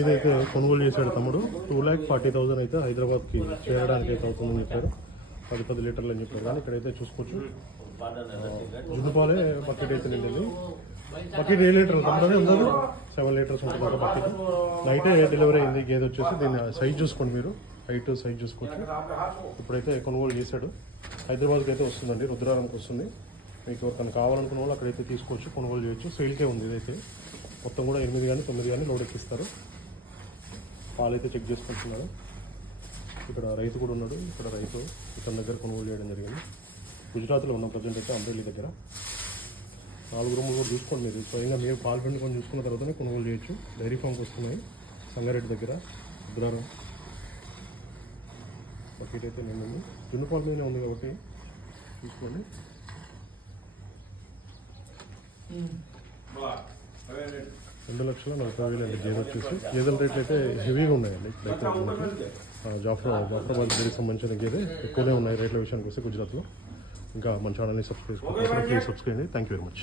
ఏదైతే కొనుగోలు చేశాడు తమ్ముడు 2,40,000 అయితే హైదరాబాద్కి చేరడానికి అయితే అవుతుందని చెప్పారు. 10 లీటర్లు అని చెప్పారు. కానీ ఇక్కడైతే చూసుకోవచ్చు జున్నుపాలే బకెట్ అయితే నిండింది. బకెట్ 7 లీటర్లు తమ్ముడనే ఉండదు, 7 లీటర్స్ ఉంటుంది ఒక బకెట్. నైటే డెలివరీ అయింది గేదె వచ్చేసి. దీన్ని సైజ్ చూసుకోండి మీరు, హైట్ సైజ్ చూసుకోవచ్చు. ఇప్పుడైతే కొనుగోలు చేశాడు. హైదరాబాద్కి అయితే వస్తుందండి, రుద్రారంకి వస్తుంది. మీకు ఎవరికైనా కావాలనుకున్న వాళ్ళు అక్కడైతే తీసుకోవచ్చు, కొనుగోలు చేయొచ్చు. సేల్కే ఉంది ఇదైతే. మొత్తం కూడా 8 కానీ 9 కానీ లోడ్ ఎక్కిస్తారు. పాలైతే చెక్ చేసుకుంటున్నారు. ఇక్కడ రైతు కూడా ఉన్నాడు. ఇక్కడ రైతు ఇతని దగ్గర కొనుగోలు చేయడం జరిగింది. గుజరాత్లో ఉన్న ప్రజెంట్ అయితే అమ్రేలి దగ్గర. 4 రూములు కూడా చూసుకోండి మీరు. స్వయంగా మీరు పాలు పిండుకొని చూసుకున్న తర్వాతనే కొనుగోలు చేయొచ్చు. డైరీ ఫామ్కి వస్తున్నాయి సంగారెడ్డి దగ్గర, రుద్రారం. బకెట్ అయితే నిండింది. జున్ను పాలు మీదనే ఉంది కాబట్టి చూసుకోండి. 2,40,000 అండి గేదె వచ్చేసి. గేదెల రేట్లు అయితే హెవీగా ఉన్నాయండి. ఇప్పుడైతే మనకి జాఫరాబాద్ గేదెకి సంబంధించిన గేదె ఎక్కువనే ఉన్నాయి రేట్ల విషయానికి వస్తే గుజరాత్లో. ఇంకా మన ఛానల్ని సబ్స్క్రైబ్ చేసుకోండి. Please subscribe. Thank you very much.